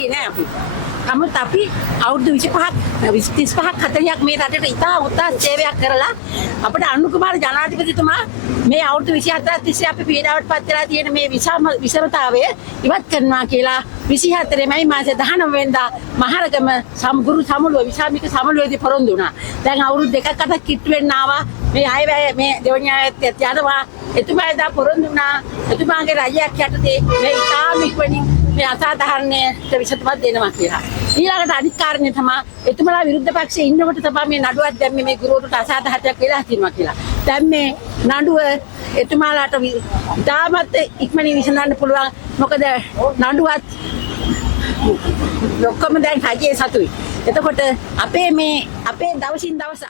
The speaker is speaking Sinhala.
බැරි නෑ අපි. නමුත් අපි අවුරුදු 35ක් 40ක් මේ රටට ඉතා උත්සාහ සේවයක් කරලා අපිට අනුර කුමාර ජනාධිපතිතුමා මේ අවුරුදු 24ක් තිස්සේ අපි පීඩාවට පත් වෙලා තියෙන මේ විෂමතාවය ඉවත් කරනවා කියලා 24 මැයි මාසේ 19 වෙනිදා මහරගම ගුරු සමුළුව විසාමික සමුළුවේදී පොරොන්දු වුණා. දැන් අවුරුදු දෙකක් අතර කිට්ටු වෙන්න ආවා. මේ අයවැය මේ දෙවනි අයත් යනවා. එතුමා එදා පොරොන්දු වුණා. එතුමාගේ රජයක් යටතේ මේ ඉතාම ඉක්මනින් මේ අසාධාරණයට විසඳුමක් දෙනවා කියලා. ඊළඟට අනිත් කාරණේ තමයි එතුමාලා විරුද්ධ පක්ෂයේ ඉන්නකොට තමයි මේ නඩුවක් දැම්මේ මේ ගුරුවරුන්ට අසාධාරණයක් වෙලා තියෙනවා කියලා. දැන් මේ නඩුව එතුමාලාට ඉතාමත් ඉක්මනින් විසඳන්න පුළුවන්. මොකද නඩුවත් ඔක්කොම දැන් රජයේ සතුයි. එතකොට අපේ දවසින් දවස